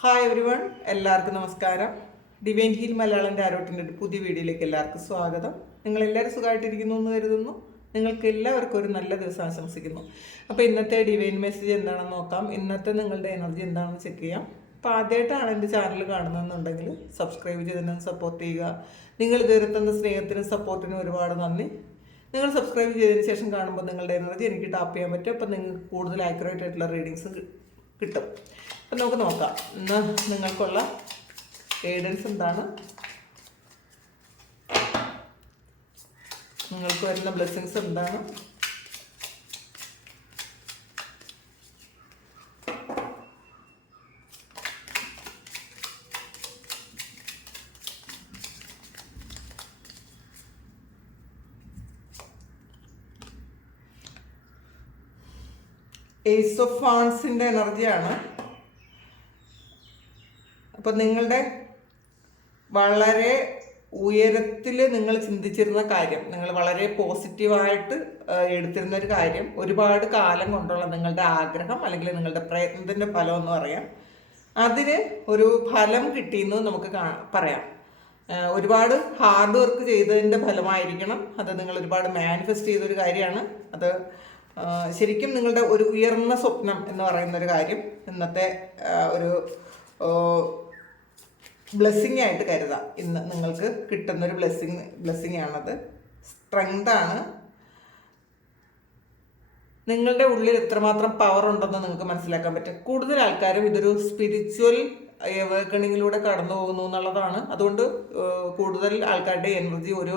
Hi every one, എല്ലാവർക്കും നമസ്കാരം. Divine heal Malayalam ടാരോട്ടിൻ്റെ ഒരു പുതിയ വീഡിയോയിലേക്ക് എല്ലാവർക്കും സ്വാഗതം. നിങ്ങളെല്ലാവരും സുഖമായിട്ടിരിക്കുന്നു എന്ന് കരുതുന്നു. നിങ്ങൾക്ക് എല്ലാവർക്കും ഒരു നല്ല ദിവസം ആശംസിക്കുന്നു. അപ്പോൾ ഇന്നത്തെ ഡിവൈൻ മെസ്സേജ് എന്താണെന്ന് നോക്കാം. ഇന്നത്തെ നിങ്ങളുടെ എനർജി എന്താണെന്ന് ചെക്ക് ചെയ്യാം. അപ്പോൾ ആദ്യമായിട്ടാണ് എൻ്റെ ചാനൽ കാണുന്നതെന്നുണ്ടെങ്കിൽ സബ്സ്ക്രൈബ് ചെയ്തതിനും സപ്പോർട്ട് ചെയ്യുക. നിങ്ങൾ ഇതുവരെ തന്ന സ്നേഹത്തിനും സപ്പോർട്ടിനും ഒരുപാട് നന്ദി. നിങ്ങൾ സബ്സ്ക്രൈബ് ചെയ്തതിന് ശേഷം കാണുമ്പോൾ നിങ്ങളുടെ എനർജി എനിക്ക് ടാപ്പ് ചെയ്യാൻ പറ്റും. അപ്പോൾ നിങ്ങൾക്ക് കൂടുതൽ ആക്യുറേറ്റ് ആയിട്ടുള്ള റീഡിങ്സ് കിട്ടും. അപ്പം നമുക്ക് നോക്കാം ഇന്ന് നിങ്ങൾക്കുള്ള ഗൈഡൻസ് എന്താണ്, നിങ്ങൾക്ക് വരുന്ന ബ്ലെസ്സിങ്സ് എന്താണ്. ഏസ് ഓഫ് വാൺസിൻ്റെ എനർജിയാണ്. അപ്പം നിങ്ങളുടെ വളരെ ഉയരത്തിൽ നിങ്ങൾ ചിന്തിച്ചിരുന്ന കാര്യം, നിങ്ങൾ വളരെ പോസിറ്റീവായിട്ട് എടുത്തിരുന്ന ഒരു കാര്യം, ഒരുപാട് കാലം കൊണ്ടുള്ള നിങ്ങളുടെ ആഗ്രഹം അല്ലെങ്കിൽ നിങ്ങളുടെ പ്രയത്നത്തിൻ്റെ ഫലം എന്ന് പറയാം, അതിന് ഒരു ഫലം കിട്ടിയെന്ന് നമുക്ക് പറയാം. ഒരുപാട് ഹാർഡ് വർക്ക് ചെയ്തതിൻ്റെ ഫലമായിരിക്കണം അത്. നിങ്ങൾ ഒരുപാട് മാനിഫെസ്റ്റ് ചെയ്തൊരു കാര്യമാണ് അത്. ശരിക്കും നിങ്ങളുടെ ഒരു ഉയർന്ന സ്വപ്നം എന്ന് പറയുന്നൊരു കാര്യം ഇന്നത്തെ ഒരു ബ്ലെസ്സിങ് ആയിട്ട് കരുതാം. ഇന്ന് നിങ്ങൾക്ക് കിട്ടുന്നൊരു ബ്ലെസ്സിങ് ആണത്. സ്ട്രെങ്താണ്. നിങ്ങളുടെ ഉള്ളിൽ എത്രമാത്രം പവർ ഉണ്ടെന്ന് നിങ്ങൾക്ക് മനസ്സിലാക്കാൻ പറ്റും. കൂടുതൽ ആൾക്കാരും ഇതൊരു സ്പിരിച്വൽ അവേക്കണിങ്ങിലൂടെ കടന്നു പോകുന്നു എന്നുള്ളതാണ്. അതുകൊണ്ട് കൂടുതൽ ആൾക്കാരുടെ എനർജി ഒരു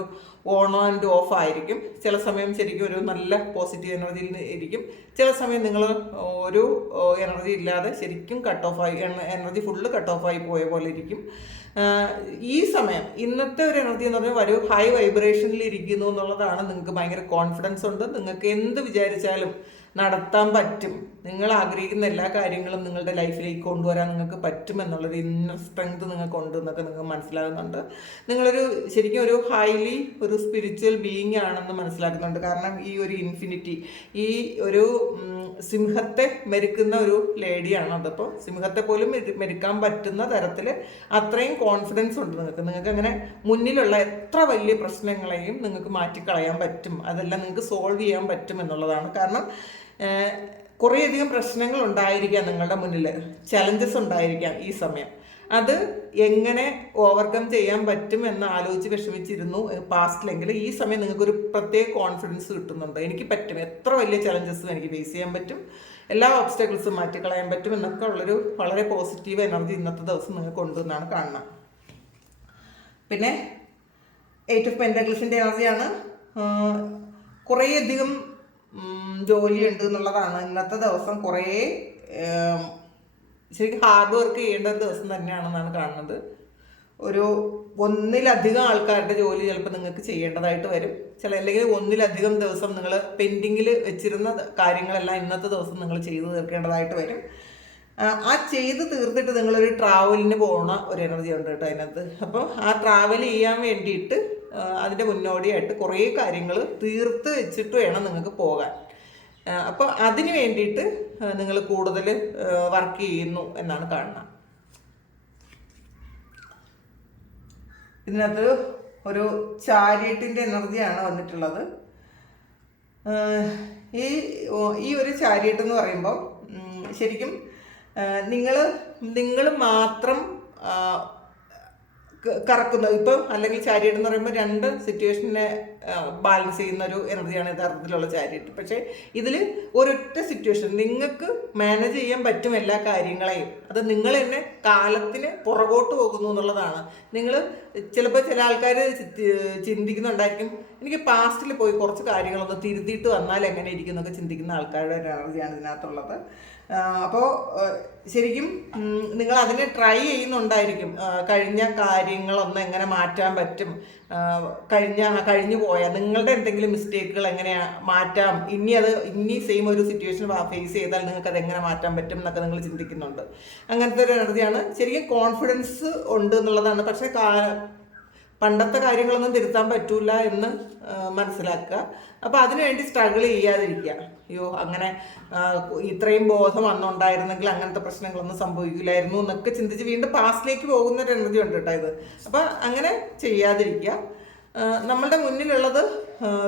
ഓൺ ആൻഡ് ഓഫ് ആയിരിക്കും. ചില സമയം ശരിക്കും ഒരു നല്ല പോസിറ്റീവ് എനർജിയിൽ ഇരിക്കും. ചില സമയം നിങ്ങൾ ഒരു എനർജി ഇല്ലാതെ ശരിക്കും കട്ട് ഓഫായി, എനർജി ഫുള്ള് കട്ട് ഓഫായി പോയ പോലെ ഇരിക്കും. ഈ സമയം ഇന്നത്തെ ഒരു എനർജി എന്ന് പറഞ്ഞാൽ ഒരു ഹൈ വൈബ്രേഷനിൽ ഇരിക്കുന്നു എന്നുള്ളതാണ്. നിങ്ങൾക്ക് ഭയങ്കര കോൺഫിഡൻസ് ഉണ്ട്. നിങ്ങൾക്ക് എന്ത് വിചാരിച്ചാലും നടത്താൻ പറ്റും. നിങ്ങൾ ആഗ്രഹിക്കുന്ന എല്ലാ കാര്യങ്ങളും നിങ്ങളുടെ ലൈഫിലേക്ക് കൊണ്ടുവരാൻ നിങ്ങൾക്ക് പറ്റുമെന്നുള്ളൊരു ഇന്നർ സ്ട്രെങ്ത് നിങ്ങൾക്ക് ഉണ്ട് എന്നൊക്കെ നിങ്ങൾക്ക് മനസ്സിലാകുന്നുണ്ട്. നിങ്ങളൊരു ശരിക്കും ഒരു ഹൈലി ഒരു സ്പിരിച്വൽ ബീയിങ് ആണെന്ന് മനസ്സിലാക്കുന്നുണ്ട്. കാരണം ഈ ഒരു ഇൻഫിനിറ്റി, ഈ ഒരു സിംഹത്തെ മെരുക്കുന്ന ഒരു ലേഡിയാണ് അതപ്പോൾ. സിംഹത്തെ പോലും മെരുക്കാൻ പറ്റുന്ന തരത്തിൽ അത്രയും കോൺഫിഡൻസ് ഉണ്ട് നിങ്ങൾക്ക് അങ്ങനെ മുന്നിലുള്ള എത്ര വലിയ പ്രശ്നങ്ങളെയും നിങ്ങൾക്ക് മാറ്റിക്കളയാൻ പറ്റും. അതെല്ലാം നിങ്ങൾക്ക് സോൾവ് ചെയ്യാൻ പറ്റും എന്നുള്ളതാണ്. കാരണം കുറേയധികം പ്രശ്നങ്ങൾ ഉണ്ടായിരിക്കാം നിങ്ങളുടെ മുന്നിൽ, ചലഞ്ചസ് ഉണ്ടായിരിക്കാം ഈ സമയം. അത് എങ്ങനെ ഓവർകം ചെയ്യാൻ പറ്റും എന്ന് ആലോചിച്ച് വിഷമിച്ചിരുന്നു പാസ്റ്റിലെങ്കിൽ ഈ സമയം നിങ്ങൾക്കൊരു പ്രത്യേക കോൺഫിഡൻസ് കിട്ടുന്നുണ്ട്. എനിക്ക് പറ്റും, എത്ര വലിയ ചലഞ്ചസും എനിക്ക് ഫേസ് ചെയ്യാൻ പറ്റും, എല്ലാ ഓബ്സ്റ്റക്കിൾസും മാറ്റിക്കളയാൻ പറ്റും എന്നൊക്കെ ഉള്ളൊരു വളരെ പോസിറ്റീവ് എനർജി ഇന്നത്തെ ദിവസം നിങ്ങൾക്ക് കൊണ്ടുവന്നാണ് കാണുന്നത്. പിന്നെ 8 ഓഫ് പെന്റക്കിൾസിൻ്റെ എനർജിയാണ്. കുറേയധികം ജോലിയുണ്ട് എന്നുള്ളതാണ് ഇന്നത്തെ ദിവസം. കുറേ ശരിക്കും ഹാർഡ് വർക്ക് ചെയ്യേണ്ട ഒരു ദിവസം തന്നെയാണെന്നാണ് കാണുന്നത്. ഒരു ഒന്നിലധികം ആൾക്കാരുടെ ജോലി ചിലപ്പോൾ നിങ്ങൾക്ക് ചെയ്യേണ്ടതായിട്ട് വരും. അല്ലെങ്കിൽ ഒന്നിലധികം ദിവസം നിങ്ങൾ പെൻഡിങ്ങിൽ വെച്ചിരുന്ന കാര്യങ്ങളെല്ലാം ഇന്നത്തെ ദിവസം നിങ്ങൾ ചെയ്തു തീർക്കേണ്ടതായിട്ട് വരും. ആ ചെയ്ത് തീർത്തിട്ട് നിങ്ങളൊരു ട്രാവലിന് പോകുന്ന ഒരു എനർജി ഉണ്ട് കേട്ടോ അതിനകത്ത്. അപ്പോൾ ആ ട്രാവൽ ചെയ്യാൻ വേണ്ടിയിട്ട് അതിൻ്റെ മുന്നോടിയായിട്ട് കുറേ കാര്യങ്ങൾ തീർത്ത് വെച്ചിട്ട് വേണം നിങ്ങൾക്ക് പോകാൻ. അപ്പോൾ അതിന് വേണ്ടിയിട്ട് നിങ്ങൾ കൂടുതൽ വർക്ക് ചെയ്യുന്നു എന്നാണ് കാണുന്നത്. ഇതിനകത്ത് ഒരു ചാരിയറ്റിൻ്റെ എനർജിയാണ് വന്നിട്ടുള്ളത്. ഈ ഒരു ചാരിയറ്റ് എന്ന് പറയുമ്പോൾ ശരിക്കും നിങ്ങൾ മാത്രം കറക്കുന്ന ഇപ്പം, അല്ലെങ്കിൽ ചാരിയറ്റ് എന്ന് പറയുമ്പോൾ രണ്ട് സിറ്റുവേഷനെ ബാലൻസ് ചെയ്യുന്ന ഒരു എനർജിയാണ് യഥാർത്ഥത്തിലുള്ള ചാരിയറ്റ്. പക്ഷേ ഇതിൽ ഒരൊറ്റ സിറ്റുവേഷൻ നിങ്ങൾക്ക് മാനേജ് ചെയ്യാൻ പറ്റും എല്ലാ കാര്യങ്ങളെയും. അത് നിങ്ങൾ തന്നെ കാലത്തിന് പുറകോട്ട് പോകുന്നു എന്നുള്ളതാണ്. നിങ്ങൾ ചിലപ്പോൾ ചില ആൾക്കാർ ചിന്തിക്കുന്നുണ്ടായിരിക്കും, എനിക്ക് പാസ്റ്റിൽ പോയി കുറച്ച് കാര്യങ്ങളൊന്ന് തിരുത്തിയിട്ട് വന്നാൽ എങ്ങനെ ഇരിക്കും എന്നൊക്കെ ചിന്തിക്കുന്ന ആൾക്കാരുടെ ഒരു എനർജിയാണ് ഇതിനകത്തുള്ളത്. അപ്പോൾ ശരിക്കും നിങ്ങൾ അതിനെ ട്രൈ ചെയ്യുന്നുണ്ടായിരിക്കും. കഴിഞ്ഞ കാര്യങ്ങളൊന്ന് എങ്ങനെ മാറ്റാൻ പറ്റും, കഴിഞ്ഞു പോയ നിങ്ങളുടെ എന്തെങ്കിലും മിസ്റ്റേക്കുകൾ എങ്ങനെ മാറ്റാം, ഇനി സെയിം ഒരു സിറ്റുവേഷൻ ഫേസ് ചെയ്താൽ നിങ്ങൾക്ക് അത് എങ്ങനെ മാറ്റാൻ പറ്റും എന്നൊക്കെ നിങ്ങൾ ചിന്തിക്കുന്നുണ്ട്. അങ്ങനത്തെ ഒരു എനർജിയാണ്. ശരിക്കും കോൺഫിഡൻസ് ഉണ്ട് എന്നുള്ളതാണ്. പക്ഷേ പണ്ടത്തെ കാര്യങ്ങളൊന്നും തിരുത്താൻ പറ്റൂല എന്ന് മനസ്സിലാക്കുക. അപ്പോൾ അതിനുവേണ്ടി സ്ട്രഗിൾ ചെയ്യാതിരിക്കുക. അയ്യോ അങ്ങനെ ഇത്രയും ബോധം അന്നുണ്ടായിരുന്നെങ്കിൽ അങ്ങനത്തെ പ്രശ്നങ്ങളൊന്നും സംഭവിക്കില്ലായിരുന്നു എന്നൊക്കെ ചിന്തിച്ച് വീണ്ടും പാസ്റ്റിലേക്ക് പോകുന്ന ഒരു എനർജി ഉണ്ട് കേട്ടോ ഇത്. അപ്പം അങ്ങനെ ചെയ്യാതിരിക്കുക. നമ്മളുടെ മുന്നിലുള്ളത്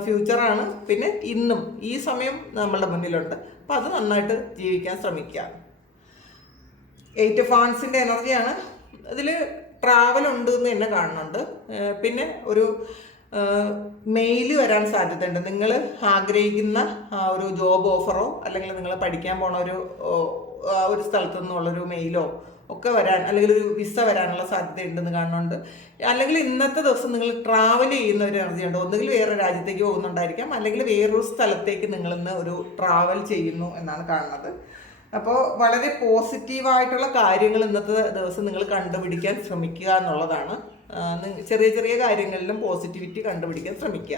ഫ്യൂച്ചറാണ്, പിന്നെ ഇന്നും ഈ സമയം നമ്മളുടെ മുന്നിലുണ്ട്. അപ്പം അത് നന്നായിട്ട് ജീവിക്കാൻ ശ്രമിക്കുക. 8 ഓഫ് വാൻസിൻ്റെ എനർജിയാണ്. ഇതിൽ ട്രാവൽ ഉണ്ട് എന്ന് തന്നെ കാണുന്നുണ്ട്. പിന്നെ ഒരു മെയിൽ വരാൻ സാധ്യതയുണ്ട്. നിങ്ങൾ ആഗ്രഹിക്കുന്ന ഒരു ജോബ് ഓഫറോ അല്ലെങ്കിൽ നിങ്ങൾ പഠിക്കാൻ പോണ ഒരു സ്ഥലത്തു നിന്നുള്ളൊരു മെയിലോ ഒക്കെ വരാൻ, അല്ലെങ്കിൽ ഒരു വിസ വരാനുള്ള സാധ്യത ഉണ്ടെന്ന് കാണുന്നുണ്ട്. അല്ലെങ്കിൽ ഇന്നത്തെ ദിവസം നിങ്ങൾ ട്രാവൽ ചെയ്യുന്ന ഒരു എനർജി ഉണ്ട്. ഒന്നുകിൽ വേറെ രാജ്യത്തേക്ക് പോകുന്നുണ്ടായിരിക്കാം, അല്ലെങ്കിൽ വേറൊരു സ്ഥലത്തേക്ക് നിങ്ങളിന്ന് ഒരു ട്രാവൽ ചെയ്യുന്നു എന്നാണ് കാണുന്നത്. അപ്പോൾ വളരെ പോസിറ്റീവായിട്ടുള്ള കാര്യങ്ങൾ ഇന്നത്തെ ദിവസം നിങ്ങൾ കണ്ടുപിടിക്കാൻ ശ്രമിക്കുക എന്നുള്ളതാണ്. ചെറിയ ചെറിയ കാര്യങ്ങളിലും പോസിറ്റിവിറ്റി കണ്ടുപിടിക്കാൻ ശ്രമിക്കുക.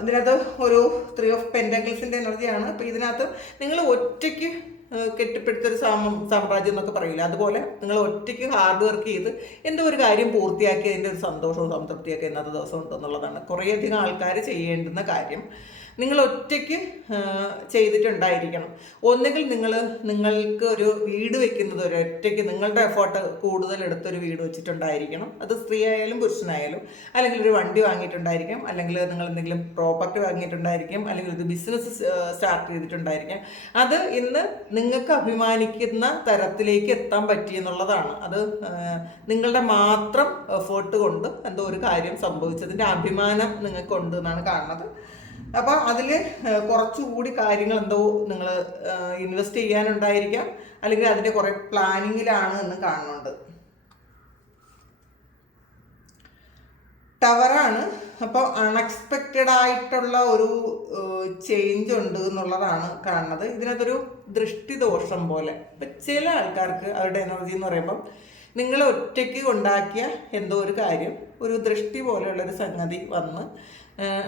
ഇതിനകത്ത് ഒരു 3 ഓഫ് പെൻറ്റക്കിൾസിൻ്റെ എനർജിയാണ്. അപ്പോൾ ഇതിനകത്ത് നിങ്ങൾ ഒറ്റയ്ക്ക് കെട്ടിപ്പിടുത്തൊരു സാമ്രാജ്യം എന്നൊക്കെ പറയില്ല, അതുപോലെ നിങ്ങൾ ഒറ്റയ്ക്ക് ഹാർഡ് വർക്ക് ചെയ്ത് എന്തോ ഒരു കാര്യം പൂർത്തിയാക്കി അതിൻ്റെ ഒരു സന്തോഷവും സംതൃപ്തിയൊക്കെ ഇന്നത്തെ ദിവസം ഉണ്ടെന്നുള്ളതാണ്. കുറേയധികം ആൾക്കാർ ചെയ്യേണ്ടുന്ന കാര്യം നിങ്ങൾ ഒറ്റയ്ക്ക് ചെയ്തിട്ടുണ്ടായിരിക്കണം. ഒന്നുകിൽ നിങ്ങൾക്ക് ഒരു വീട് വെക്കുന്നത് ഒറ്റയ്ക്ക് നിങ്ങളുടെ എഫേർട്ട് കൂടുതൽ എടുത്തൊരു വീട് വെച്ചിട്ടുണ്ടായിരിക്കണം. അത് സ്ത്രീ ആയാലും പുരുഷനായാലും. അല്ലെങ്കിൽ ഒരു വണ്ടി വാങ്ങിയിട്ടുണ്ടായിരിക്കാം, അല്ലെങ്കിൽ നിങ്ങൾ എന്തെങ്കിലും പ്രോപ്പർട്ടി വാങ്ങിയിട്ടുണ്ടായിരിക്കും, അല്ലെങ്കിൽ ഒരു ബിസിനസ് സ്റ്റാർട്ട് ചെയ്തിട്ടുണ്ടായിരിക്കാം. അത് ഇന്ന് നിങ്ങൾക്ക് അഭിമാനിക്കുന്ന തരത്തിലേക്ക് എത്താൻ പറ്റിയെന്നുള്ളതാണ്. അത് നിങ്ങളുടെ മാത്രം എഫേർട്ട് കൊണ്ട് എന്തോ ഒരു കാര്യം സംഭവിച്ചതിൻ്റെ അഭിമാനം നിങ്ങൾക്കുണ്ട് എന്നാണ് കാണുന്നത്. അപ്പോൾ അതിൽ കുറച്ചുകൂടി കാര്യങ്ങൾ എന്തോ നിങ്ങൾ ഇൻവെസ്റ്റ് ചെയ്യാനുണ്ടായിരിക്കാം, അല്ലെങ്കിൽ അതിൻ്റെ കുറേ പ്ലാനിങ്ങിലാണ് എന്ന് കാണുന്നുണ്ട്. ടവറാണ്. അപ്പോൾ അൺഎക്സ്പെക്റ്റഡ് ആയിട്ടുള്ള ഒരു ചേഞ്ച് ഉണ്ട് എന്നുള്ളതാണ് കാണുന്നത്. ഇതിനകത്തൊരു ദൃഷ്ടിദോഷം പോലെ. ഇപ്പം ചില ആൾക്കാർക്ക് അവരുടെ എനർജി എന്ന് പറയുമ്പം നിങ്ങൾ ഒറ്റയ്ക്ക് ഉണ്ടാക്കിയ എന്തോ ഒരു കാര്യം ഒരു ദൃഷ്ടി പോലെയുള്ളൊരു സംഗതി വന്ന്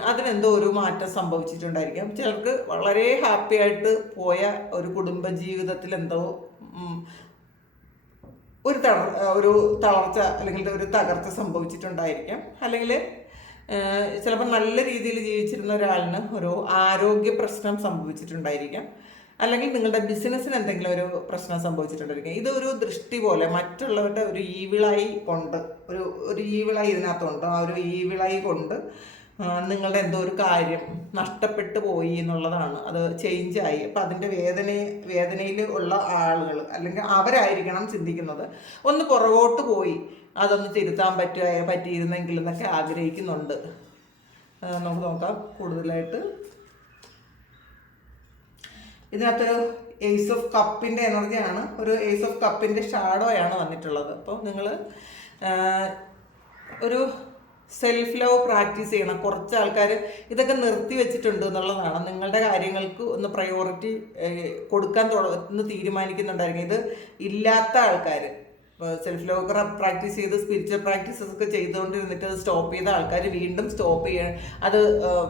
അതിനെന്തോ ഒരു മാറ്റം സംഭവിച്ചിട്ടുണ്ടായിരിക്കാം. ചിലർക്ക് വളരെ ഹാപ്പി ആയിട്ട് പോയ ഒരു കുടുംബ ജീവിതത്തിൽ എന്തോ ഒരു തളർച്ച അല്ലെങ്കിൽ ഒരു തകർച്ച സംഭവിച്ചിട്ടുണ്ടായിരിക്കാം. അല്ലെങ്കിൽ ചിലപ്പോൾ നല്ല രീതിയിൽ ജീവിച്ചിരുന്ന ഒരാളിന് ഒരു ആരോഗ്യ പ്രശ്നം സംഭവിച്ചിട്ടുണ്ടായിരിക്കാം. അല്ലെങ്കിൽ നിങ്ങളുടെ ബിസിനസ്സിന് എന്തെങ്കിലും ഒരു പ്രശ്നം സംഭവിച്ചിട്ടുണ്ടായിരിക്കാം. ഇതൊരു ദൃഷ്ടി പോലെ മറ്റുള്ളവരുടെ ഒരു ഈവിളായി കൊണ്ട് ഒരു ഈവിളായി ഇതിനകത്തുണ്ട്. ആ ഒരു ഈവിളായി കൊണ്ട് നിങ്ങളുടെ എന്തോ ഒരു കാര്യം നഷ്ടപ്പെട്ടു പോയി എന്നുള്ളതാണ്. അത് ചേഞ്ചായി. അപ്പം അതിൻ്റെ വേദനയിൽ ഉള്ള ആളുകൾ അല്ലെങ്കിൽ അവരായിരിക്കണം ചിന്തിക്കുന്നത് ഒന്ന് പുറകോട്ട് പോയി അതൊന്ന് തിരുത്താൻ പറ്റിയിരുന്നെങ്കിൽ എന്നൊക്കെ ആഗ്രഹിക്കുന്നുണ്ട്. നമുക്ക് നോക്കാം കൂടുതലായിട്ട്. ഇതിനകത്തൊരു ഏസ് ഓഫ് കപ്പിൻ്റെ എനർജിയാണ്. ഒരു ഏസ് ഓഫ് കപ്പിൻ്റെ ഷാഡോയാണ് വന്നിട്ടുള്ളത്. അപ്പോൾ നിങ്ങൾ ഒരു സെൽഫ് ലവ് പ്രാക്ടീസ് ചെയ്യണം. കുറച്ച് ആൾക്കാർ ഇതൊക്കെ നിർത്തി വെച്ചിട്ടുണ്ട് എന്നുള്ളതാണ്. നിങ്ങളുടെ കാര്യങ്ങൾക്ക് ഒന്ന് പ്രയോറിറ്റി കൊടുക്കാൻ ഒന്ന് തീരുമാനിക്കുന്നുണ്ടായിരിക്കും. ഇത് ഇല്ലാത്ത ആൾക്കാർ സെൽഫ് ലവ് പ്രാക്ടീസ് ചെയ്ത് സ്പിരിച്വൽ പ്രാക്ടീസസ് ഒക്കെ ചെയ്തുകൊണ്ടിരുന്നിട്ട് അത് സ്റ്റോപ്പ് ചെയ്ത ആൾക്കാർ വീണ്ടും അത്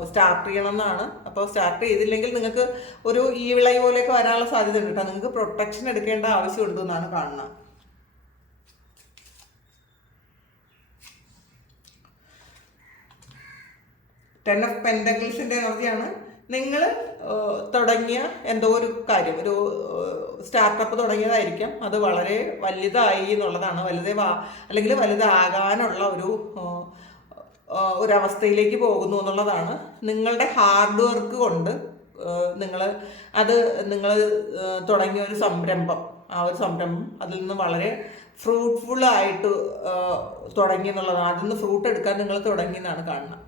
സ്റ്റാർട്ട് ചെയ്യണം എന്നാണ്. അപ്പോൾ സ്റ്റാർട്ട് ചെയ്തില്ലെങ്കിൽ നിങ്ങൾക്ക് ഒരു ഈവിളൈ പോലെയൊക്കെ വരാനുള്ള സാധ്യത ഉണ്ട് കേട്ടോ. നിങ്ങൾക്ക് പ്രൊട്ടക്ഷൻ എടുക്കേണ്ട ആവശ്യമുണ്ട് എന്നാണ് കാണുന്നത്. ടെൻ ഓഫ് പെൻറ്റക്കിൾസിൻ്റെ എനർജിയാണ്. നിങ്ങൾ തുടങ്ങിയ എന്തോ ഒരു കാര്യം, ഒരു സ്റ്റാർട്ടപ്പ് തുടങ്ങിയതായിരിക്കാം. അത് വളരെ വലുതായി എന്നുള്ളതാണ്. അല്ലെങ്കിൽ വലുതാകാനുള്ള ഒരവസ്ഥയിലേക്ക് പോകുന്നു എന്നുള്ളതാണ്. നിങ്ങളുടെ ഹാർഡ് വർക്ക് കൊണ്ട് നിങ്ങൾ തുടങ്ങിയ ഒരു സംരംഭം, ആ ഒരു സംരംഭം അതിൽ നിന്ന് വളരെ ഫ്രൂട്ട്ഫുള്ളായിട്ട് തുടങ്ങി എന്നുള്ളതാണ്. അതിൽ നിന്ന് ഫ്രൂട്ട് എടുക്കാൻ നിങ്ങൾ തുടങ്ങി എന്നാണ് കാണുന്നത്.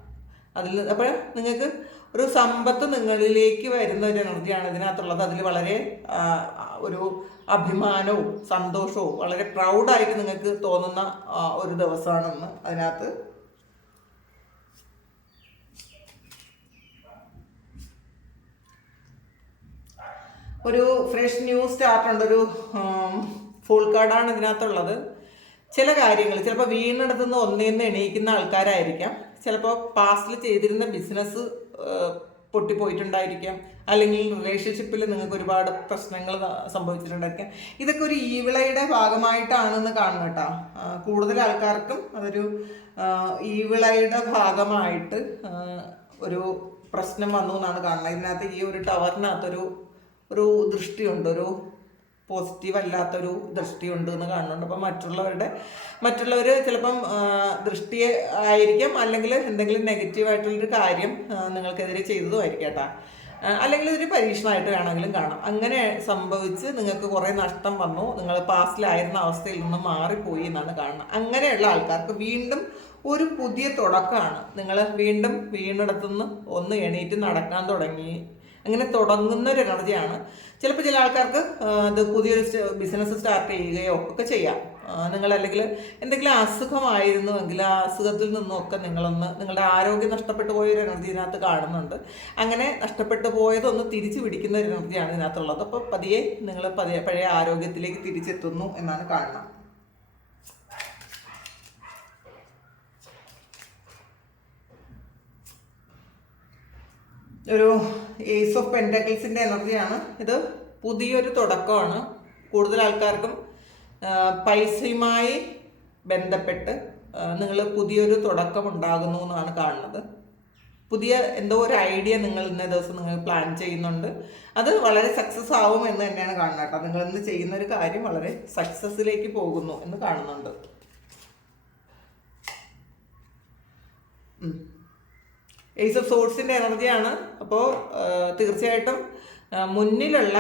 അപ്പോൾ നിങ്ങൾക്ക് ഒരു സമ്പത്ത് നിങ്ങളിലേക്ക് വരുന്ന ഒരു എനർജിയാണ് ഇതിനകത്തുള്ളത്. അതിൽ വളരെ ഒരു അഭിമാനവും സന്തോഷവും വളരെ പ്രൗഡായിട്ട് നിങ്ങൾക്ക് തോന്നുന്ന ഒരു ദിവസമാണെന്ന് അതിനകത്ത്. ഒരു ഫ്രഷ് ന്യൂ സ്റ്റാർട്ടുണ്ട്. ഒരു ഫുൾ കാർഡാണ് ഇതിനകത്തുള്ളത്. ചില കാര്യങ്ങൾ ചിലപ്പോൾ വീടിനടുത്തുനിന്ന് ഒന്നേന്ന് എണീക്കുന്ന ആൾക്കാരായിരിക്കാം. ചിലപ്പോൾ പാസ്റ്റിൽ ചെയ്തിരുന്ന ബിസിനസ് പൊട്ടിപ്പോയിട്ടുണ്ടായിരിക്കാം. അല്ലെങ്കിൽ റിലേഷൻഷിപ്പിൽ നിങ്ങൾക്ക് ഒരുപാട് പ്രശ്നങ്ങൾ സംഭവിച്ചിട്ടുണ്ടായിരിക്കാം. ഇതൊക്കെ ഒരു ഈവിളയുടെ ഭാഗമായിട്ടാണെന്ന് കാണുന്നു കേട്ടോ. കൂടുതൽ ആൾക്കാർക്കും അതൊരു ഈവിളയുടെ ഭാഗമായിട്ട് ഒരു പ്രശ്നം വന്നു എന്നാണ് കാണുന്നത്. ഇതിനകത്ത് ഈ ഒരു ടവറിനകത്തൊരു ഒരു ദൃഷ്ടിയുണ്ട്, ഒരു പോസിറ്റീവ് അല്ലാത്തൊരു ദൃഷ്ടിയുണ്ട് എന്ന് കാണുന്നുണ്ട്. അപ്പം മറ്റുള്ളവർ ചിലപ്പം ദൃഷ്ടിയെ ആയിരിക്കാം, അല്ലെങ്കിൽ എന്തെങ്കിലും നെഗറ്റീവായിട്ടുള്ളൊരു കാര്യം നിങ്ങൾക്കെതിരെ ചെയ്തതുമായിരിക്കും കേട്ടോ. അല്ലെങ്കിൽ ഒരു പരീക്ഷണമായിട്ട് വേണമെങ്കിലും കാണാം. അങ്ങനെ സംഭവിച്ച് നിങ്ങൾക്ക് കുറേ നഷ്ടം വന്നു, നിങ്ങൾ പാസ്റ്റിലായിരുന്ന അവസ്ഥയിൽ നിന്ന് മാറിപ്പോയി എന്നാണ് കാണുന്നത്. അങ്ങനെയുള്ള ആൾക്കാർക്ക് വീണ്ടും ഒരു പുതിയ തുടക്കമാണ്. നിങ്ങൾ വീണ്ടും വീണിടത്തുനിന്ന് ഒന്ന് എണീറ്റ് നടക്കാൻ തുടങ്ങി, അങ്ങനെ തുടങ്ങുന്ന ഒരു എനർജിയാണ്. ചിലപ്പോൾ ചില ആൾക്കാർക്ക് ഇത് പുതിയൊരു ബിസിനസ് സ്റ്റാർട്ട് ചെയ്യുകയോ ഒക്കെ ചെയ്യാം. നിങ്ങളല്ലെങ്കിൽ എന്തെങ്കിലും അസുഖമായിരുന്നുവെങ്കിൽ ആ അസുഖത്തിൽ നിന്നൊക്കെ നിങ്ങളുടെ ആരോഗ്യം നഷ്ടപ്പെട്ടു പോയൊരു എനർജി ഇതിനകത്ത് കാണുന്നുണ്ട്. അങ്ങനെ നഷ്ടപ്പെട്ടു പോയതൊന്ന് തിരിച്ചു പിടിക്കുന്ന ഒരു എനർജിയാണ് ഇതിനകത്തുള്ളത്. അപ്പോൾ പതിയെ നിങ്ങൾ പഴയ ആരോഗ്യത്തിലേക്ക് തിരിച്ചെത്തുന്നു എന്നാണ് കാണുന്നത്. ഒരു ഏസ് ഓഫ് പെൻറ്റക്കിൾസിൻ്റെ എനർജിയാണ് ഇത്. പുതിയൊരു തുടക്കമാണ്. കൂടുതൽ ആൾക്കാർക്കും പൈസയുമായി ബന്ധപ്പെട്ട് നിങ്ങൾ പുതിയൊരു തുടക്കം ഉണ്ടാകുന്നു എന്നാണ് കാണുന്നത്. പുതിയ എന്തോ ഒരു ഐഡിയ നിങ്ങൾ ഇന്നേ ദിവസം നിങ്ങൾ പ്ലാൻ ചെയ്യുന്നുണ്ട്. അത് വളരെ സക്സസ് ആവും എന്ന് തന്നെയാണ് കാണുന്നത് കേട്ടോ. നിങ്ങൾ ഇന്ന് ചെയ്യുന്ന ഒരു കാര്യം വളരെ സക്സസ്സിലേക്ക് പോകുന്നു എന്ന് കാണുന്നുണ്ട്. ഏസ് ഓഫ് സോഴ്സിൻ്റെ എനർജിയാണ്. അപ്പോൾ തീർച്ചയായിട്ടും മുന്നിലുള്ള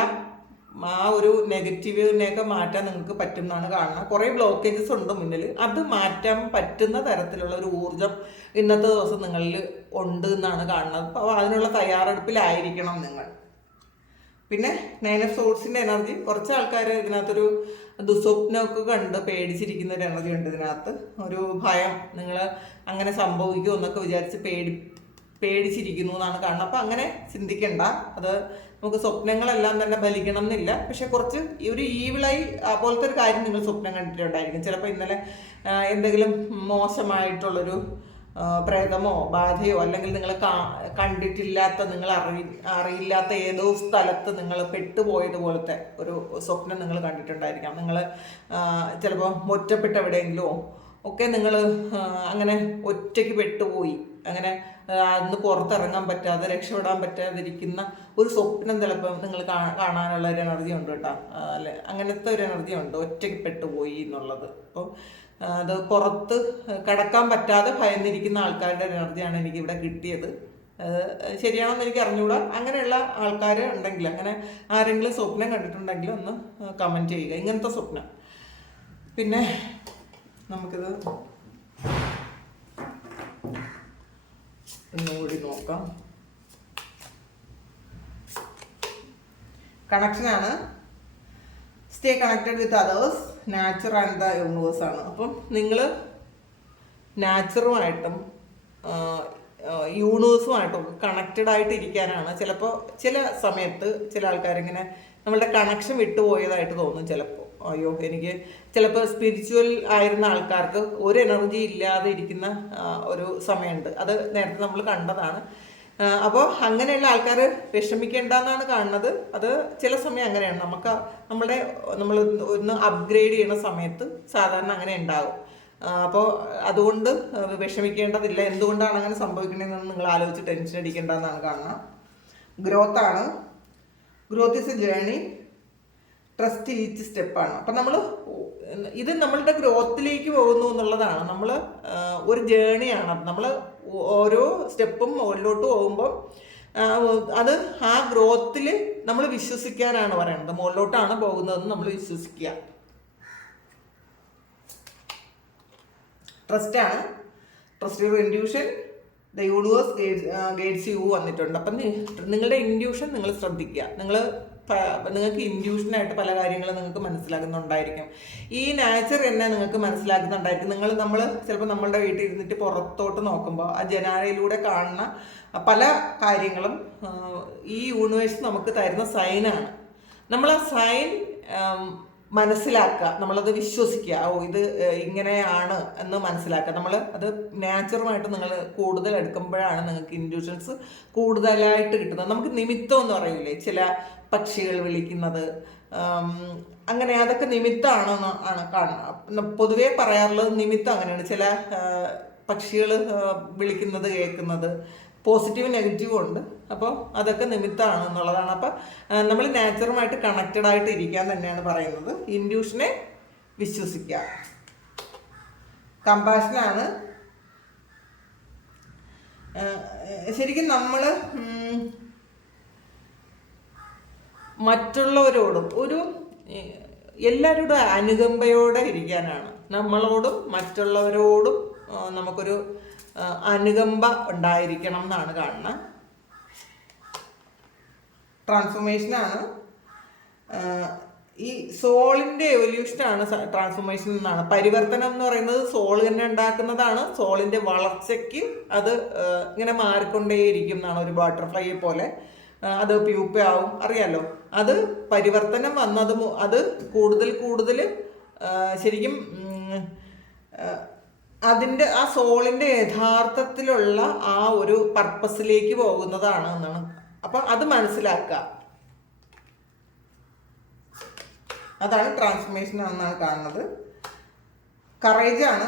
ആ ഒരു നെഗറ്റീവിനെയൊക്കെ മാറ്റാൻ നിങ്ങൾക്ക് പറ്റും എന്നാണ് കാണുന്നത്. കുറേ ബ്ലോക്കേജസ് ഉണ്ട് മുന്നിൽ, അത് മാറ്റാൻ പറ്റുന്ന തരത്തിലുള്ള ഒരു ഊർജം ഇന്നത്തെ ദിവസം നിങ്ങളിൽ ഉണ്ട് എന്നാണ് കാണുന്നത്. അപ്പോൾ അതിനുള്ള തയ്യാറെടുപ്പിലായിരിക്കണം നിങ്ങൾ. പിന്നെ 9 ഓഫ് സോഴ്സിൻ്റെ എനർജി. കുറച്ച് ആൾക്കാർ ഇതിനകത്തൊരു ദുസ്വപ്നമൊക്കെ കണ്ട് പേടിച്ചിരിക്കുന്ന ഒരു എനർജി ഉണ്ട് ഇതിനകത്ത്. ഒരു ഭയം, നിങ്ങൾ അങ്ങനെ സംഭവിക്കുമോ എന്നൊക്കെ വിചാരിച്ച് പേടിച്ചിരിക്കുന്നു എന്നാണ് കാണുന്നത്. അപ്പം അങ്ങനെ ചിന്തിക്കണ്ട. അത് നമുക്ക് സ്വപ്നങ്ങളെല്ലാം തന്നെ ഫലിക്കണം എന്നില്ല. പക്ഷെ കുറച്ച് ഒരു ഈവിളായി പോലത്തെ ഒരു കാര്യം നിങ്ങൾ സ്വപ്നം കണ്ടിട്ടുണ്ടായിരിക്കും. ചിലപ്പോൾ ഇന്നലെ എന്തെങ്കിലും മോശമായിട്ടുള്ളൊരു പ്രേതമോ ബാധയോ, അല്ലെങ്കിൽ നിങ്ങൾ കണ്ടിട്ടില്ലാത്ത, നിങ്ങൾ അറിയില്ലാത്ത ഏതോ സ്ഥലത്ത് നിങ്ങൾ പെട്ടുപോയതുപോലത്തെ ഒരു സ്വപ്നം നിങ്ങൾ കണ്ടിട്ടുണ്ടായിരിക്കാം. നിങ്ങൾ ചിലപ്പോൾ ഒറ്റപ്പെട്ട എവിടെയെങ്കിലോ ഒക്കെ നിങ്ങൾ അങ്ങനെ ഒറ്റയ്ക്ക് പെട്ടുപോയി, അങ്ങനെ അന്ന് പുറത്തിറങ്ങാൻ പറ്റാതെ രക്ഷപ്പെടാൻ പറ്റാതിരിക്കുന്ന ഒരു സ്വപ്നം ചിലപ്പോൾ നിങ്ങൾ കാണാനുള്ള ഒരു എനർജി ഉണ്ട് കേട്ടോ. അല്ലെ, അങ്ങനത്തെ ഒരു എനർജി ഉണ്ട്, ഒറ്റയ്ക്ക് പെട്ടുപോയി എന്നുള്ളത്. അപ്പോൾ അത് പുറത്ത് കടക്കാൻ പറ്റാതെ ഭയന്നിരിക്കുന്ന ആൾക്കാരുടെ എനർജിയാണ് എനിക്കിവിടെ കിട്ടിയത്. ശരിയാണെന്ന് എനിക്ക് അറിഞ്ഞുകൂടാ. അങ്ങനെയുള്ള ആൾക്കാർ ഉണ്ടെങ്കിൽ, അങ്ങനെ ആരെങ്കിലും സ്വപ്നം കണ്ടിട്ടുണ്ടെങ്കിൽ ഒന്ന് കമൻറ്റ് ചെയ്യുക, ഇങ്ങനത്തെ സ്വപ്നം. പിന്നെ നമുക്കിത് ഒന്നുകൂടി നോക്കാം. കണക്ഷനാണ്. Stay connected with others, nature and the universe ആണ്. അപ്പം നിങ്ങൾ നാച്ചറുമായിട്ടും യൂണിവേഴ്സുമായിട്ടും കണക്റ്റഡ് ആയിട്ട് ഇരിക്കാനാണ്. ചിലപ്പോൾ ചില സമയത്ത് ചില ആൾക്കാരിങ്ങനെ നമ്മളുടെ കണക്ഷൻ വിട്ടുപോയതായിട്ട് തോന്നും. ചിലപ്പോൾ അയ്യോ, എനിക്ക് ചിലപ്പോൾ സ്പിരിച്വൽ ആയിരുന്ന ആൾക്കാർക്ക് ഒരു എനർജി ഇല്ലാതെ ഇരിക്കുന്ന ഒരു സമയമുണ്ട്. അത് നേരത്തെ നമ്മൾ കണ്ടതാണ്. അപ്പോൾ അങ്ങനെയുള്ള ആൾക്കാർ വിഷമിക്കേണ്ടെന്നാണ് കാണുന്നത്. അത് ചില സമയം അങ്ങനെയാണ്. നമ്മൾ ഒന്ന് അപ്ഗ്രേഡ് ചെയ്യുന്ന സമയത്ത് സാധാരണ അങ്ങനെ ഉണ്ടാകും. അപ്പോൾ അതുകൊണ്ട് വിഷമിക്കേണ്ടതില്ല. എന്തുകൊണ്ടാണ് അങ്ങനെ സംഭവിക്കണമെന്ന് നിങ്ങൾ ആലോചിച്ച് ടെൻഷൻ അടിക്കേണ്ടതെന്നാണ് കാണുന്നത്. ഗ്രോത്താണ്. Growth is a journey, trust each സ്റ്റെപ്പാണ്. അപ്പം ഇത് നമ്മളുടെ ഗ്രോത്തിലേക്ക് പോകുന്നു എന്നുള്ളതാണ്. നമ്മൾ ഒരു ജേണിയാണ്. നമ്മൾ ഓരോ സ്റ്റെപ്പും മുകളിലോട്ട് പോകുമ്പോൾ അത് ആ ഗ്രോത്തിൽ നമ്മൾ വിശ്വസിക്കാനാണ് പറയുന്നത്. മുകളിലോട്ടാണ് പോകുന്നതെന്ന് നമ്മൾ വിശ്വസിക്കുക. ട്രസ്റ്റാണ്. Trust your intuition, the universe guides you വന്നിട്ടുണ്ട്. അപ്പം നിങ്ങളുടെ ഇൻഡ്യൂഷൻ നിങ്ങൾ ശ്രദ്ധിക്കുക. നിങ്ങൾക്ക് ഇൻഡ്യൂഷനായിട്ട് പല കാര്യങ്ങളും നിങ്ങൾക്ക് മനസ്സിലാകുന്നുണ്ടായിരിക്കും. ഈ നാച്ചർ തന്നെ നിങ്ങൾക്ക് മനസ്സിലാക്കുന്നുണ്ടായിരിക്കും. നമ്മൾ ചിലപ്പോൾ നമ്മളുടെ വീട്ടിൽ ഇരുന്നിട്ട് പുറത്തോട്ട് നോക്കുമ്പോൾ ആ ജനാലയിലൂടെ കാണുന്ന പല കാര്യങ്ങളും ഈ യൂണിവേഴ്സ് നമുക്ക് തരുന്ന സൈനാണ്. നമ്മൾ ആ സൈൻ മനസ്സിലാക്കുക, നമ്മളത് വിശ്വസിക്കുക. ഇത് ഇങ്ങനെയാണ് എന്ന് മനസ്സിലാക്കുക. അത് നാച്ചുറുമായിട്ട് നിങ്ങൾ കൂടുതൽ എടുക്കുമ്പോഴാണ് നിങ്ങൾക്ക് ഇൻഡ്യൂഷൻസ് കൂടുതലായിട്ട് കിട്ടുന്നത്. നമുക്ക് നിമിത്തം എന്ന് പറയൂലേ, ചില പക്ഷികൾ വിളിക്കുന്നത്, അങ്ങനെ അതൊക്കെ നിമിത്തമാണെന്ന് കാണുന്നത്. പൊതുവേ പറയാറുള്ളത് നിമിത്തം അങ്ങനെയാണ്. ചില പക്ഷികൾ വിളിക്കുന്നത് കേൾക്കുന്നത്, പോസിറ്റീവ് നെഗറ്റീവും ഉണ്ട്. അപ്പോൾ അതൊക്കെ നിമിത്തമാണ് എന്നുള്ളതാണ്. അപ്പോൾ നമ്മൾ നാച്ചുറുമായിട്ട് കണക്റ്റഡ് ആയിട്ട് ഇരിക്കാൻ തന്നെയാണ് പറയുന്നത്. ഇൻഡ്യൂഷനെ വിശ്വസിക്കുക. കമ്പാഷനാണ്. ശരിക്കും നമ്മൾ മറ്റുള്ളവരോടും എല്ലാവരോടും അനുകമ്പയോടെ ഇരിക്കാനാണ്. നമ്മളോടും മറ്റുള്ളവരോടും നമുക്കൊരു അനുകമ്പ ഉണ്ടായിരിക്കണം എന്നാണ് കാണുന്നത്. ട്രാൻസ്ഫോർമേഷനാണ്. ഈ സോളിൻ്റെ എവല്യൂഷനാണ് ട്രാൻസ്ഫോർമേഷൻ എന്നാണ്. പരിവർത്തനം എന്ന് പറയുന്നത് സോൾ തന്നെ ഉണ്ടാക്കുന്നതാണ്. സോളിൻ്റെ വളർച്ചയ്ക്ക് അത് ഇങ്ങനെ മാറിക്കൊണ്ടേയിരിക്കും എന്നാണ്. ഒരു ബട്ടർഫ്ലൈയെ പോലെ അത് പ്യൂപ്പയാവും, അറിയാലോ. അത് പരിവർത്തനം വന്നത് അത് കൂടുതൽ ശരിക്കും അതിൻ്റെ ആ സോളിൻ്റെ യഥാർത്ഥത്തിലുള്ള ആ ഒരു പർപ്പസിലേക്ക് പോകുന്നതാണ് എന്നാണ്. അപ്പം അത് മനസ്സിലാക്കുക. അതാണ് ട്രാൻസ്ഫോർമേഷൻ എന്നാണ് കാണുന്നത്. കറേജാണ്.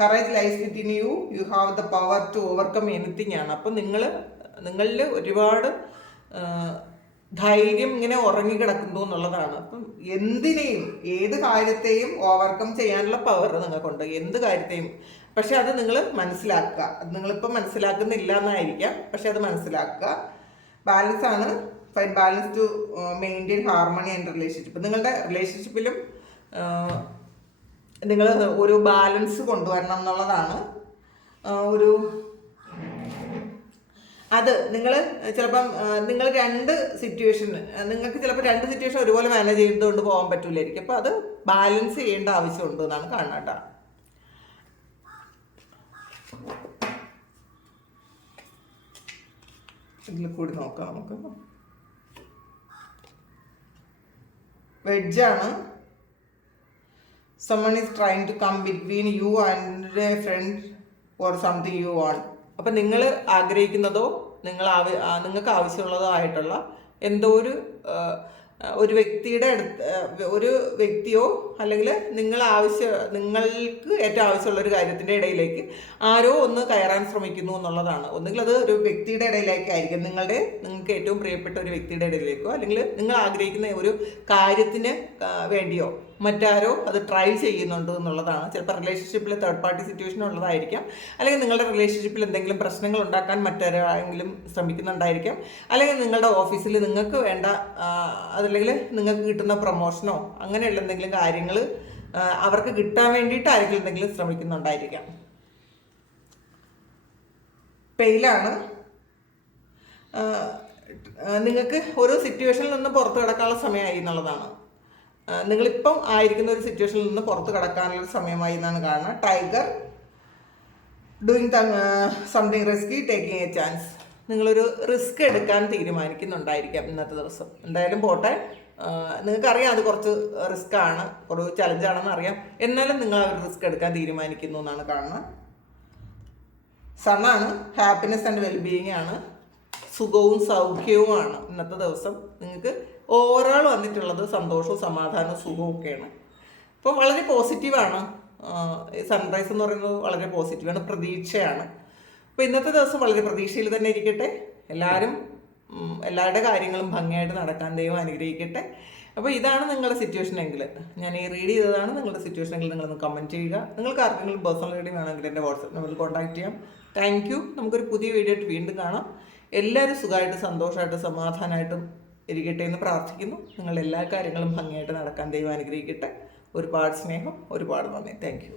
Courage lies within you. You have the power to overcome anything ആണ്. അപ്പം നിങ്ങളിൽ ഒരുപാട് ധൈര്യം ഇങ്ങനെ ഉറങ്ങിക്കിടക്കുന്നു എന്നുള്ളതാണ്. അപ്പം എന്തിനേയും ഏത് കാര്യത്തെയും ഓവർകം ചെയ്യാനുള്ള പവർ നിങ്ങൾക്കുണ്ട്, എന്ത് കാര്യത്തെയും. പക്ഷെ അത് നിങ്ങൾ മനസ്സിലാക്കുക. അത് നിങ്ങളിപ്പോൾ മനസ്സിലാക്കുന്നില്ല എന്നായിരിക്കാം, പക്ഷെ അത് മനസ്സിലാക്കുക. ബാലൻസ് ആണ്. Find balance to maintain harmony and relationship. നിങ്ങളുടെ റിലേഷൻഷിപ്പിലും നിങ്ങൾ ഒരു ബാലൻസ് കൊണ്ടുവരണം എന്നുള്ളതാണ്. അത് നിങ്ങൾ ചിലപ്പം നിങ്ങൾ നിങ്ങൾക്ക് ചിലപ്പോൾ രണ്ട് സിറ്റുവേഷൻ ഒരുപോലെ മാനേജ് ചെയ്തുകൊണ്ട് പോകാൻ പറ്റൂലായിരിക്കും. അപ്പോൾ അത് ബാലൻസ് ചെയ്യേണ്ട ആവശ്യമുണ്ട് എന്നാണ് കാണുന്നത് കേട്ടോ. ഇതിൽ കൂടി നോക്കാം നമുക്ക്. വെഡ്ജാണ്. someone is trying to come between you and a friend or something you want. അപ്പം നിങ്ങൾ ആഗ്രഹിക്കുന്നതോ നിങ്ങൾക്ക് ആവശ്യമുള്ളതോ ആയിട്ടുള്ള എന്തോ ഒരു വ്യക്തിയോ അല്ലെങ്കിൽ നിങ്ങൾക്ക് ഏറ്റവും ആവശ്യമുള്ള ഒരു കാര്യത്തിൻ്റെ ഇടയിലേക്ക് ആരോ ഒന്ന് കയറാൻ ശ്രമിക്കുന്നു എന്നുള്ളതാണ്. ഒന്നുകിൽ അത് ഒരു വ്യക്തിയുടെ ഇടയിലേക്കായിരിക്കും, നിങ്ങൾക്ക് ഏറ്റവും പ്രിയപ്പെട്ട ഒരു വ്യക്തിയുടെ ഇടയിലേക്കോ, അല്ലെങ്കിൽ നിങ്ങൾ ആഗ്രഹിക്കുന്ന ഒരു കാര്യത്തിന് വേണ്ടിയോ മറ്റാരോ അത് ട്രൈ ചെയ്യുന്നുണ്ട് എന്നുള്ളതാണ്. ചിലപ്പോൾ റിലേഷൻഷിപ്പിൽ തേർഡ് പാർട്ടി സിറ്റുവേഷൻ ഉള്ളതായിരിക്കാം, അല്ലെങ്കിൽ നിങ്ങളുടെ റിലേഷൻഷിപ്പിൽ എന്തെങ്കിലും പ്രശ്നങ്ങൾ ഉണ്ടാക്കാൻ മറ്റാരെങ്കിലും ശ്രമിക്കുന്നുണ്ടായിരിക്കാം, അല്ലെങ്കിൽ നിങ്ങളുടെ ഓഫീസിൽ നിങ്ങൾക്ക് വേണ്ട അതല്ലെങ്കിൽ നിങ്ങൾക്ക് കിട്ടുന്ന പ്രൊമോഷനോ അങ്ങനെയുള്ള എന്തെങ്കിലും കാര്യങ്ങൾ അവർക്ക് കിട്ടാൻ വേണ്ടിയിട്ട് ആരെങ്കിലും എന്തെങ്കിലും ശ്രമിക്കുന്നുണ്ടായിരിക്കാം. പെയിലാണ്. നിങ്ങൾക്ക് ഒരു സിറ്റുവേഷനിൽ നിന്ന് പുറത്ത് കിടക്കാനുള്ള സമയമായി എന്നുള്ളതാണ്. നിങ്ങളിപ്പം ആയിരിക്കുന്ന ഒരു സിറ്റുവേഷനിൽ നിന്ന് പുറത്ത് കിടക്കാനുള്ള സമയമായി എന്നാണ് കാണുന്നത്. Tiger. Doing something risky, taking A chance. നിങ്ങളൊരു റിസ്ക് എടുക്കാൻ തീരുമാനിക്കുന്നുണ്ടായിരിക്കാം ഇന്നത്തെ ദിവസം. എന്തായാലും പോട്ടെ, നിങ്ങൾക്കറിയാം അത് കുറച്ച് റിസ്ക് ആണ്, ഒരു ചലഞ്ചാണെന്ന് അറിയാം, എന്നാലും നിങ്ങൾ ഒരു റിസ്ക് എടുക്കാൻ തീരുമാനിക്കുന്നു എന്നാണ് കാണുന്നത്. സണ്ണാണ്. ഹാപ്പിനെസ് ആൻഡ് വെൽബീയിങ് ആണ്. സുഖവും സൗഖ്യവുമാണ് ഇന്നത്തെ ദിവസം. നിങ്ങൾക്ക് ഓവറോൾ വന്നിട്ടുള്ളത് സന്തോഷവും സമാധാനവും സുഖവും ഒക്കെയാണ്. അപ്പോൾ വളരെ പോസിറ്റീവാണ്. സൺറൈസ് എന്ന് പറയുന്നത് വളരെ പോസിറ്റീവാണ്, പ്രതീക്ഷയാണ്. അപ്പോൾ ഇന്നത്തെ ദിവസം വളരെ പ്രതീക്ഷയിൽ തന്നെ ഇരിക്കട്ടെ. എല്ലാവരുടെ കാര്യങ്ങളും ഭംഗിയായിട്ട് നടക്കാൻ ദൈവം അനുഗ്രഹിക്കട്ടെ. അപ്പോൾ ഇതാണ് നിങ്ങളുടെ സിറ്റുവേഷൻ എങ്കിൽ, ഞാൻ ഈ റീഡ് ചെയ്തതാണ് നിങ്ങളുടെ സിറ്റുവേഷൻ എങ്കിൽ നിങ്ങളൊന്ന് കമൻറ്റ് ചെയ്യുക. നിങ്ങൾക്ക് ആർക്കെങ്കിലും പേഴ്സണൽ റീഡിംഗ് വേണമെങ്കിൽ എൻ്റെ വാട്സപ്പ് നമ്പറിൽ കോൺടാക്ട് ചെയ്യാം. Thank you. നമുക്കൊരു പുതിയ വീഡിയോ ആയിട്ട് വീണ്ടും കാണാം. എല്ലാവരും സുഖമായിട്ട് സന്തോഷമായിട്ട് സമാധാനമായിട്ടും ഇരിക്കട്ടെ എന്ന് പ്രാർത്ഥിക്കുന്നു. നിങ്ങൾ എല്ലാ കാര്യങ്ങളും ഭംഗിയായിട്ട് നടക്കാൻ ദൈവം അനുഗ്രഹിക്കട്ടെ. ഒരുപാട് സ്നേഹം, ഒരുപാട് നന്ദി. Thank you.